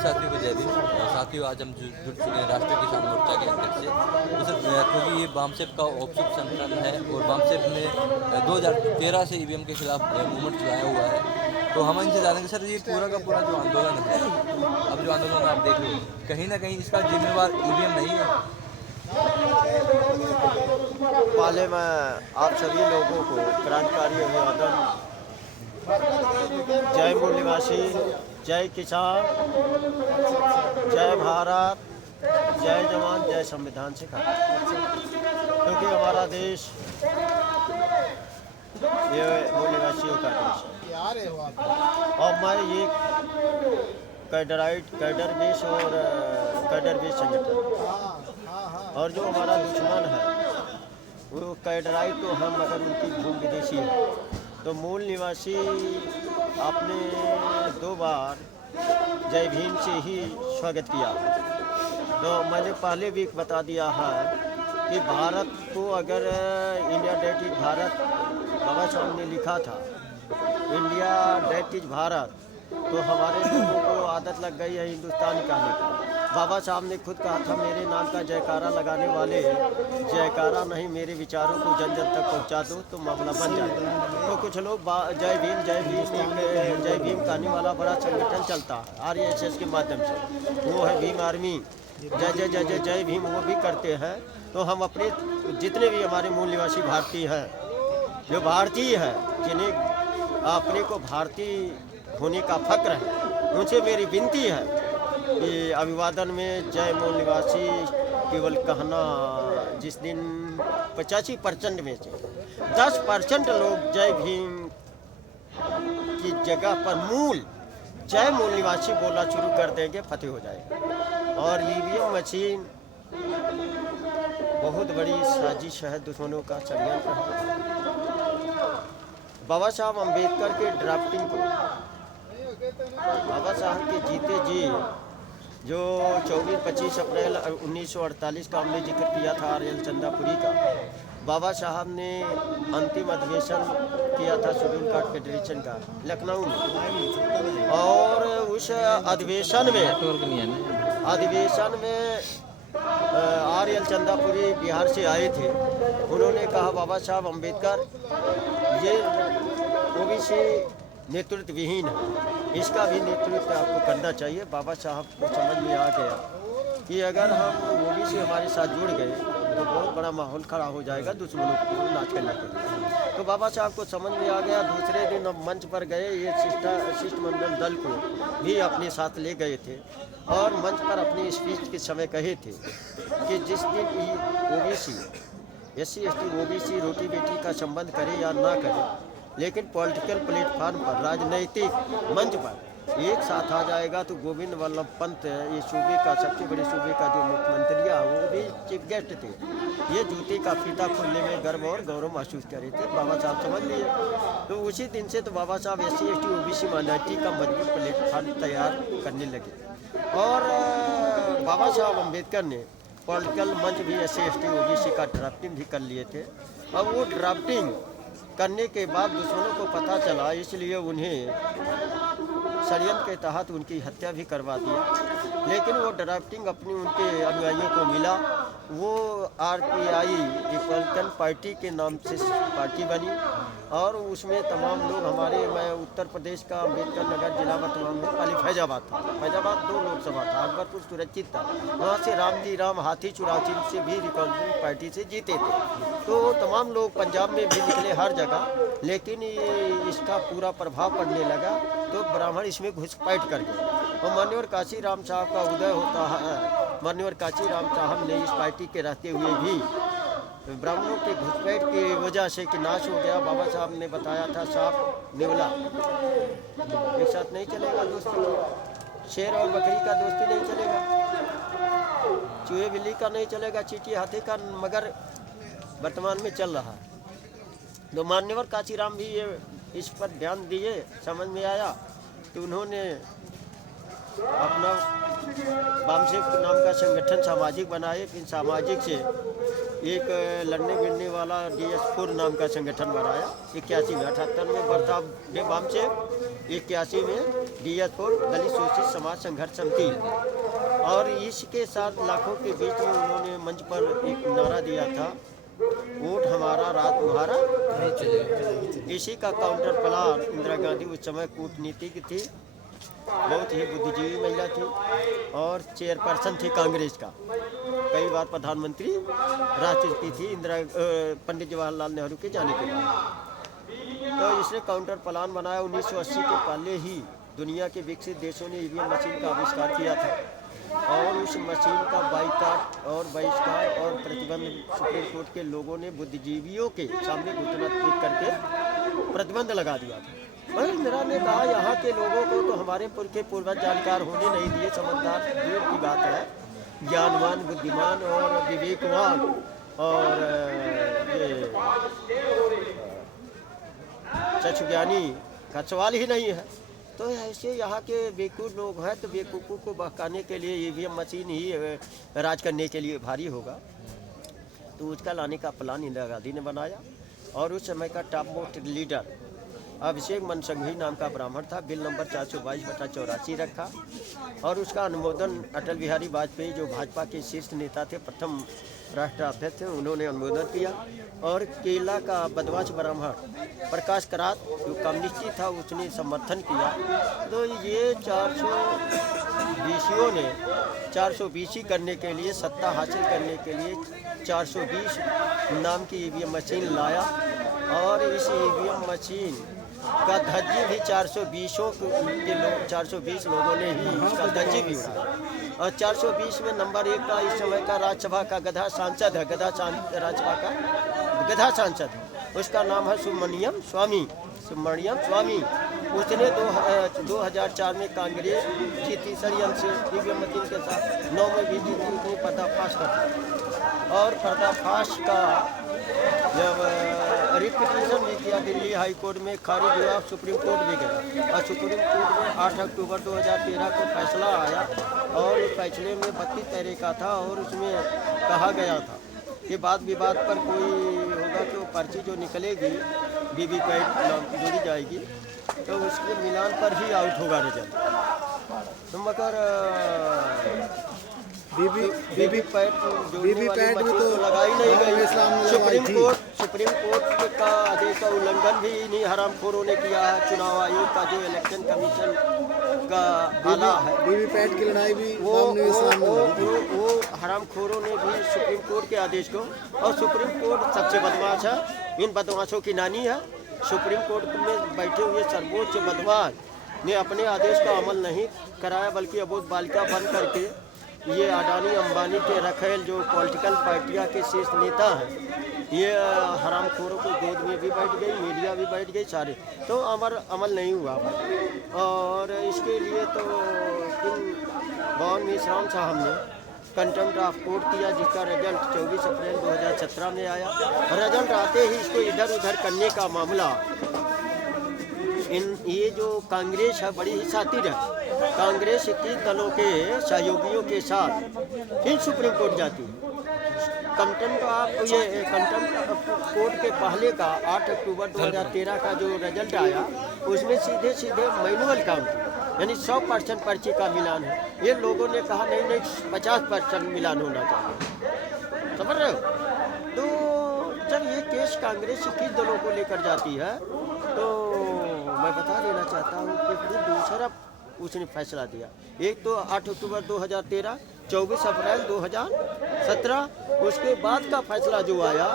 साथियों को जय भीम। साथियों, आज हम जुट चुके हैं राष्ट्रीय किसान मोर्चा के अध्यक्ष से क्योंकि ये बामसेफ का औपचारिक संगठन है और बामसेफ ने 2013 से ईवीएम के खिलाफ मूवमेंट चलाया हुआ है। तो हम इनसे जानेंगे सर, ये पूरा का पूरा जो आंदोलन है, अब जो आंदोलन आप देख रहे हो, कहीं ना कहीं इसका जिम्मेवार ईवीएम नहीं है? पहले मैं आप सभी लोगों को क्रांतिकारी अभिवादन, जय मूल निवासी, जय किसान, जय भारत, जय जवान, जय संविधान से कहा, क्योंकि हमारा देश ये मूल निवासियों का देश है। और मैं ये कैडर बेस और कैडर बेस संगठन, और जो हमारा दुश्मन है वो कैडराइट तो हम, मगर उनकी भूमि विदेशी है। तो मूल निवासी आपने 2 बार जय भीम से ही स्वागत किया। तो मैंने पहले भी बता दिया है कि भारत को अगर इंडिया डेट इज भारत बाबा साहब ने लिखा था, इंडिया डेट इज भारत, तो हमारे लोगों को आदत लग गई है हिंदुस्तान कहने का। बाबा साहब ने खुद कहा था, मेरे नाम का जयकारा लगाने वाले जयकारा नहीं, मेरे विचारों को जन जन तक पहुंचा दो तो मामला बन जाएगा। तो कुछ लोग जय भीम जय भीम कहने वाला बड़ा संगठन चलता है आरएसएस के माध्यम से, वो है भीम आर्मी, जय जय जय जय जय भीम, वो भी करते हैं। तो हम अपने जितने भी हमारे मूल निवासी भारतीय हैं, जो भारतीय है, जिन्हें अपने को भारतीय होने का फक्र है, उनसे मेरी विनती है कि अभिवादन में जय मूल निवासी केवल कहना, जिस दिन 85% में से 10% लोग जय भीम की जगह पर मूल जय मूल निवासी बोलना शुरू कर देंगे, फतेह हो जाएगा। और ईवीएम मशीन बहुत बड़ी साजिश है, दुश्मनों का षड्यंत्र है। बाबा साहब अम्बेडकर के ड्राफ्टिंग को, बाबा साहब के जीते जी जो 24-25 अप्रैल 1948 का हमने जिक्र किया था आर्यल चंदापुरी का, बाबा साहब ने अंतिम अधिवेशन किया था शेड्यूल कार्ड फेडरेशन का लखनऊ में। और उस अधिवेशन में आर्यल चंदापुरी बिहार से आए थे। उन्होंने कहा, बाबा साहब अम्बेडकर, ये ओबीसी नेतृत्व विहीन है, इसका भी नेतृत्व आपको करना चाहिए। बाबा साहब को समझ में आ गया कि अगर हम ओबीसी हमारे साथ जुड़ गए तो बहुत बड़ा माहौल खड़ा हो जाएगा दुश्मनों को नाच करने के लिए। तो बाबा साहब को समझ में आ गया। दूसरे दिन अब मंच पर गए, ये शिष्टमंडल दल को भी अपने साथ ले गए थे और मंच पर अपनी स्पीच के समय कहे थे कि जिस दिन ओबीसी SC ST OBC रोटी बेटी का संबंध करे या ना करे, लेकिन पॉलिटिकल प्लेटफार्म पर, राजनीतिक मंच पर एक साथ आ जाएगा तो गोविंद वल्लभ पंत, ये सूबे का सबसे बड़े सूबे का जो मुख्यमंत्री है, वो भी चीफ गेस्ट थे। ये जूते का फीता खोलने में गर्व और गौरव महसूस कर रहे थे। बाबा साहब समझ लिए। तो उसी दिन से तो बाबा साहब SC ST OBC माइनॉरिटी का मजबूत प्लेटफार्म तैयार करने लगे। और बाबा साहब अम्बेडकर ने पॉलिटिकल मंच भी SC ST OBC का ड्राफ्टिंग भी कर लिए थे। अब वो ड्राफ्टिंग करने के बाद दुश्मनों को पता चला, इसलिए उन्हें षड्यंत्र के तहत उनकी हत्या भी करवा दिया। लेकिन वो ड्राफ्टिंग अपनी उनके अनुयायियों को मिला। वो RPI रिपब्लिकन पार्टी के नाम से पार्टी बनी और उसमें तमाम लोग हमारे, मैं उत्तर प्रदेश का अम्बेडकर नगर जिला वर्तमान में पहले फैजाबाद था। फैजाबाद 2 लोकसभा था, अकबरपुर सुरक्षित था। वहाँ से रामजी राम हाथी चुराची से भी रिपब्लिकन पार्टी से जीते थे। तो तमाम लोग पंजाब में भी निकले हर जगह, लेकिन इसका पूरा प्रभाव पड़ने लगा तो ब्राह्मण इसमें घुसपैठ कर गए। और मान्यवर काशी राम साहब का उदय होता है। मान्यवर काशी राम साहब ने इस पार्टी के रहते हुए भी ब्राह्मणों के घुसपैठ की वजह से कि नाश हो गया। बाबा साहब ने बताया था, सांप नेवला एक साथ नहीं चलेगा दोस्ती, शेर और बकरी का दोस्ती नहीं चलेगा, चूहे बिल्ली का नहीं चलेगा, चींटी हाथी का, मगर वर्तमान में चल रहा है। तो मान्यवर काशीराम भी ये इस पर ध्यान दिए, समझ में आया तो उन्होंने अपना बामसेफ नाम का संगठन सामाजिक बनाए। फिर सामाजिक से एक लड़ने भिड़ने वाला DS4 नाम का संगठन बनाया 81 में। 78 में बर्ताव बाम से 81 में DS4 दलित शोषित समाज संघर्ष समिति, और इसके साथ लाखों के बीच में उन्होंने मंच पर एक नारा दिया था, वोट हमारा रात तुम्हारा नहीं चलेगा। इसी का काउंटर प्लान इंदिरा गांधी उस समय कूटनीतिक थी, बहुत ही बुद्धिजीवी महिला थी और चेयरपर्सन थी कांग्रेस का, कई बार प्रधानमंत्री रह चुकी थी पंडित जवाहरलाल नेहरू के जाने के बाद। तो इसने काउंटर प्लान बनाया। 1980 के पहले ही दुनिया के विकसित देशों ने EVM मशीन का आविष्कार किया था और उस मशीन का बाइकाट और बहिष्कार और प्रतिबंध सुप्रीम कोर्ट के लोगों ने बुद्धिजीवियों के सामने घुटना टेक करके प्रतिबंध लगा दिया था। और इंदिरा ने कहा यहाँ के लोगों को तो हमारे पूर्वज जानकार होने नहीं दिए, समझदार दूर की बात है, ज्ञानवान बुद्धिमान और विवेकवान और ये चक्षुज्ञानी का सवाल ही नहीं है। तो ऐसे यहाँ के बेवकूफ़ लोग हैं, तो बेवकूफ़ों को बहकाने के लिए EVM मशीन ही राज करने के लिए भारी होगा। तो उसका लाने का प्लान इंदिरा गांधी ने बनाया और उस समय का top most leader Abhishek Manu Singhvi नाम का ब्राह्मण था। बिल नंबर 422/84 रखा और उसका अनुमोदन अटल बिहारी वाजपेयी जो भाजपा के शीर्ष नेता थे, प्रथम राष्ट्राध्यक्ष थे, उन्होंने अनुमोदन किया। और केला का बदमाश ब्राह्मण प्रकाश करात जो कम्युनिस्ट था उसने समर्थन किया। तो ये 420 ने 420 करने के लिए, सत्ता हासिल करने के लिए 420 नाम की EVM मशीन लाया और इस EVM मशीन का धज्जी भी 420 लोगों ने ही इसका धज्जी भी उड़ाया। और 420 में नंबर 1 का इस समय का राज्यसभा का गधा सांसद है, राज्यसभा का गधा सांसद है, उसका नाम है सुब्रमण्यम स्वामी। उसने 2004 में कांग्रेस की तीसरी अंक से EVM मशीन के साथ 9 में भी जीती, उसने पर्दाफाश कर दिया। और पर्दाफाश का जब रिपीटिशन भी किया दिल्ली हाई कोर्ट में, खारिज हुआ, सुप्रीम कोर्ट भी गया और सुप्रीम कोर्ट में 8 अक्टूबर 2013 को फैसला आया और इस फैसले में 32 पैरे का था और उसमें कहा गया था कि वाद विवाद पर कोई होगा तो पर्ची जो निकलेगी वीवीपैट जोड़ी जाएगी तो उसके मिलान पर ही आउट होगा रिजल्ट। तो मगर वीवीपैट में तो लगाई नहीं गई। सुप्रीम कोर्ट का आदेश का उल्लंघन भी इन्हीं हरामखोरों ने किया है। चुनाव आयोग का जो इलेक्शन कमीशन का आला है, वीवीपैट की लड़ाई भी वो हरामखोरों ने भी सुप्रीम कोर्ट के आदेश को, और सुप्रीम कोर्ट सबसे बदमाश है, इन बदमाशों की नानी है। सुप्रीम कोर्ट में बैठे हुए सर्वोच्च बदमाश ने अपने आदेश का अमल नहीं कराया, बल्कि अबोध बालिका बन करके ये अडानी अंबानी के रखेल जो पॉलिटिकल पार्टियां के शीर्ष नेता हैं, ये हरामखोरों को गोद में भी बैठ गई, मीडिया भी बैठ गई सारे, तो अमल नहीं हुआ। और इसके लिए तो भवन मिश्राम साहब ने कंटेम्प्ट ऑफ कोर्ट किया, जिसका रिजल्ट 24 अप्रैल 2017 में आया। रिजल्ट आते ही इसको इधर उधर करने का मामला, ये जो कांग्रेस है बड़ी ही शातिर है, कांग्रेस की दलों के सहयोगियों के साथ फिर सुप्रीम कोर्ट जाती है। कंटेम्प्ट ऑफ कोर्ट के पहले का 8 अक्टूबर 2013 का जो रिजल्ट आया उसमें सीधे मैनुअल काउंटिंग यानी 100% पर्ची का मिलान है। ये लोगों ने कहा नहीं 50% मिलान होना चाहिए, समझ रहे हो। तो जब ये केस कांग्रेस की दलों को लेकर जाती है तो मैं बता देना चाहता हूँ कि फिर दूसरा उसने फैसला दिया। एक तो 8 अक्टूबर 2013, 24 अप्रैल 2017, उसके बाद का फैसला जो आया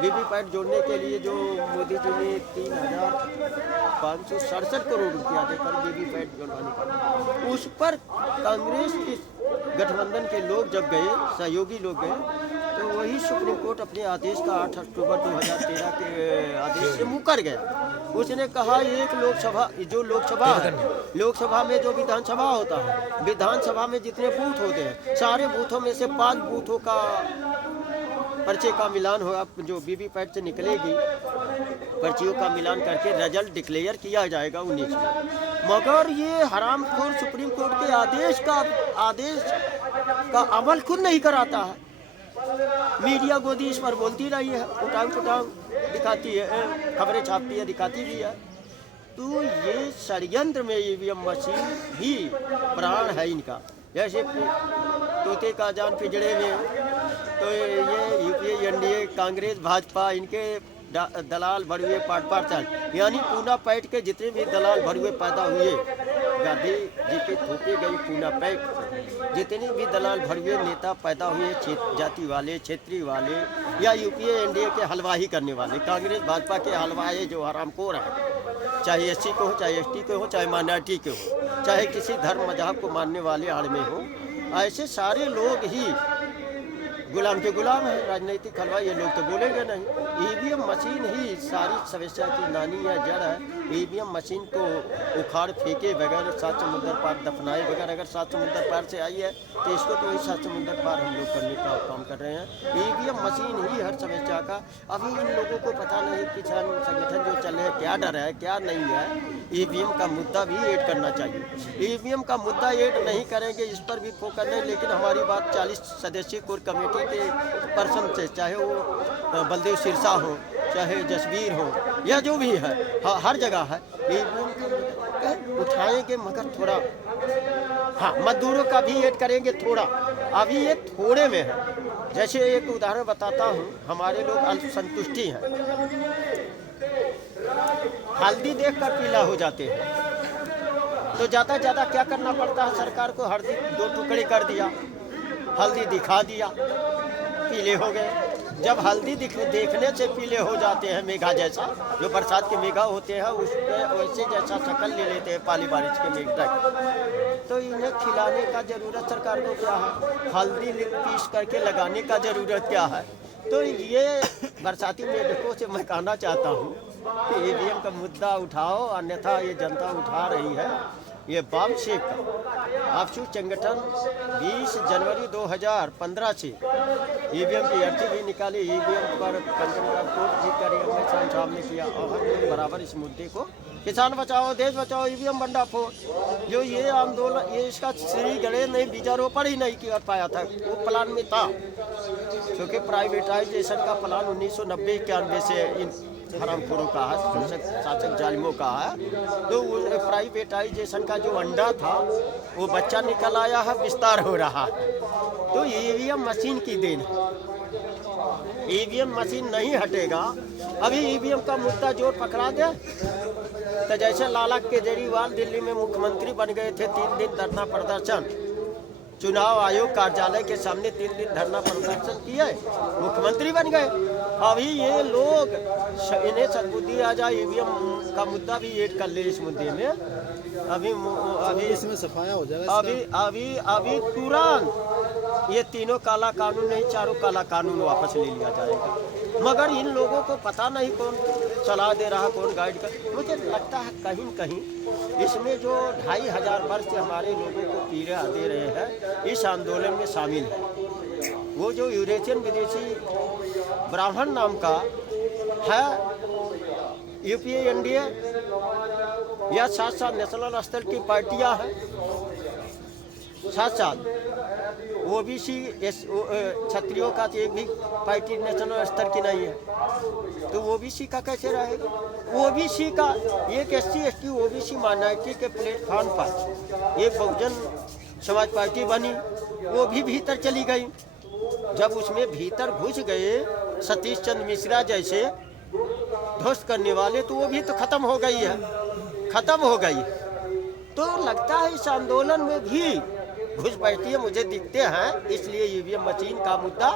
वीवीपैट जोड़ने के लिए, जो मोदी जी ने 3,567 करोड़ रुपया देकर वीवीपैट जोड़वाने का, उस पर कांग्रेस के गठबंधन के लोग जब गए, सहयोगी लोग गए, तो वही सुप्रीम कोर्ट अपने आदेश का 8 अक्टूबर 2013 के आदेश से मुकर गया। उसने कहा एक लोकसभा में जो विधानसभा होता है, विधानसभा में जितने बूथ होते हैं, सारे बूथों में से 5 बूथों का पर्चे का मिलान होगा, जो वीवीपैट से निकलेगी पर्चियों का मिलान करके रिजल्ट डिक्लेयर किया जाएगा 19 में। मगर ये हरामखोर सुप्रीम कोर्ट के आदेश का अमल खुद नहीं कराता है। मीडिया गोदी इस पर बोलती रही है, उटांग पुटांग दिखाती है, खबरें छापती है, दिखाती भी है। तो ये षड्यंत्र में ईवीएम मशीन भी प्राण है इनका। जैसे तोते का जान पिंजड़े में, तो ये यूपीए एनडीए कांग्रेस भाजपा इनके दलाल भरुए पाट चल, यानी पूना पैठ के जितने भी दलाल भरुए पैदा हुए, गांधी जी के थोपे गई पूना पैठ, जितने भी दलाल भरुए नेता पैदा हुए, जाति वाले, क्षेत्रीय वाले या यूपीए एनडीए के हलवाही करने वाले, कांग्रेस भाजपा के हलवाही जो हरामखोर हैं, चाहे एससी को हो, चाहे एसटी को हो, चाहे माइनॉरिटी के हो, चाहे किसी धर्म मजहब को मानने वाले आड़ में हो, ऐसे सारे लोग ही गुलाम के गुलाम है। राजनीतिक हलवा ये लोग तो बोलेंगे नहीं। ईवीएम मशीन ही सारी समस्या की नानी या जड़ है। ईवीएम मशीन को उखाड़ फेंके बगैर, 7 समुंदर पार दफनाए बगैर, अगर 7 समुंदर पार से आई है तो इसको तो वही 7 समुंदर पार हम लोग करने का काम कर रहे हैं। ईवीएम मशीन ही हर समस्या का। अभी इन लोगों को पता नहीं, किसान संगठन जो चल रहे हैं, क्या डर है क्या नहीं है। ईवीएम का मुद्दा भी ऐड करना चाहिए। ईवीएम का मुद्दा ऐड नहीं करेंगे, इस पर भी फोकस नहीं। लेकिन हमारी बात 40 सदस्यीय कोर कमेटी के पर्सन से, चाहे वो बलदेव सिरसा हो, चाहे जसवीर हो या जो भी है, हर जगह है। ईवीएम उठाएंगे मगर थोड़ा, हाँ मजदूरों का भी ऐड करेंगे थोड़ा। अभी ये थोड़े में है। जैसे एक उदाहरण बताता हूँ, हमारे लोग अल्पसंतुष्टि हैं, हल्दी देखकर पीला हो जाते हैं। तो ज़्यादा क्या करना पड़ता है सरकार को, हल्दी 2 टुकड़े कर दिया, हल्दी दिखा दिया, पीले हो गए। जब हल्दी देखने से पीले हो जाते हैं, मेघा जैसा, जो बरसात के मेघा होते हैं उसमें वैसे जैसा शक्ल ले लेते हैं पाली बारिश के मेघ तक, तो इन्हें खिलाने का ज़रूरत सरकार को क्या है? हल्दी पीस करके लगाने का ज़रूरत क्या है? तो ये बरसाती मेढकों से मैं कहना चाहता हूँ कि ईवीएम का मुद्दा उठाओ, अन्यथा ये जनता उठा रही है। ये बामसेप का आपसू संगठन 20 जनवरी 2015 से ईवीएम की अर्जी भी निकाली। ईवीएम पर पंजाब कोर्ट जी का रिकमेंडेशन सामने किया और हम लोग बराबर इस मुद्दे को, किसान बचाओ देश बचाओ ईवीएम भंडाफोड़, जो ये आंदोलन, ये इसका श्री गणेश ने बीजारोपण ही नहीं कर पाया था, वो प्लान में था। क्योंकि प्राइवेटाइजेशन का प्लान 1990-91 से इन हरामखोरों का है, शासक जालिमों का है। तो प्राइवेटाइजेशन का जो अंडा था वो बच्चा निकल आया है, विस्तार हो रहा है। तो ईवीएम मशीन की देन है। ईवीएम मशीन नहीं हटेगा। अभी ईवीएम का मुद्दा जोर पकड़ा दे तो जैसे लाला केजरीवाल दिल्ली में मुख्यमंत्री बन गए थे, 3 दिन धरना प्रदर्शन, चुनाव आयोग कार्यालय के सामने 3 दिन धरना प्रदर्शन किए, मुख्यमंत्री बन गए। अभी ये लोग, इन्हें सद्बुद्धि आ जाए, ईवीएम का मुद्दा भी ऐड कर ले इस मुद्दे में। अभी इसमें सफाया हो जाएगा। अभी तुरंत ये तीनों काला कानून नहीं, 4 काला कानून वापस ले लिया जाएगा। मगर इन लोगों को पता नहीं कौन सलाह दे रहा, कौन गाइड कर। मुझे लगता है कहीं न कहीं इसमें जो 2500 वर्ष से हमारे लोगों को पीड़ा दे रहे हैं, इस आंदोलन में शामिल है। वो जो यूरेशियन विदेशी ब्राह्मण नाम का है, यूपीए एनडीए या साथ नेशनल स्तर की पार्टियां हैं, साथ ओबीसी क्षत्रियों का एक भी पार्टी नेशनल स्तर की नहीं है। तो ओबीसी का कैसे रहेगा? ओबीसी का एक एससी एसटी ओबीसी माइनॉरिटी के प्लेटफॉर्म पर एक बहुजन समाज पार्टी बनी, वो भी भीतर चली गई। जब उसमें भीतर घुस गए सतीश चंद्र मिश्रा जैसे ध्वस्त करने वाले, तो वो भी तो खत्म हो गई है, खत्म हो गई। तो लगता है इस आंदोलन में भी घुसपैठिए मुझे दिखते हैं, इसलिए ईवीएम मशीन का मुद्दा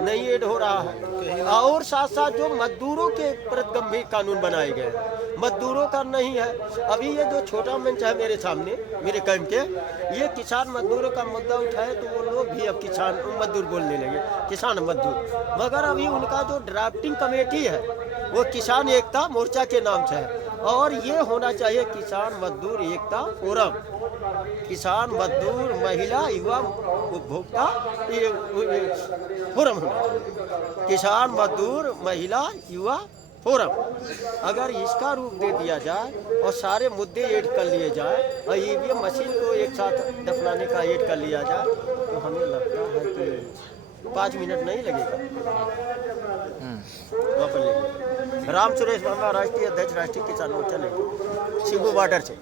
नहीं ऐड हो रहा है। और साथ साथ जो मजदूरों के प्रति गंभीर कानून बनाए गए, मजदूरों का नहीं है। अभी ये जो छोटा मंच है मेरे सामने, मेरे कैंप के, ये किसान मजदूरों का मुद्दा उठाए तो वो लोग भी अब किसान मजदूर बोलने लगे, किसान मजदूर। मगर अभी उनका जो ड्राफ्टिंग कमेटी है वो किसान एकता मोर्चा के नाम से है। और ये होना चाहिए किसान मजदूर एकता फोरम, किसान मजदूर महिला युवा उपभोक्ता फोरम होना चाहिए, किसान मजदूर महिला युवा फोरम। अगर इसका रूप दे दिया जाए और सारे मुद्दे ऐड कर लिए जाए और ईवीएम मशीन को एक साथ दफनाने का ऐड कर लिया जाए, तो हमें लगता है कि 5 मिनट नहीं लगेगा, वहाँ पर लेंगे। राम सुरेश वर्मा, राष्ट्रीय अध्यक्ष, राष्ट्रीय किसान मोर्चा, नहीं शिबू बॉर्डर से।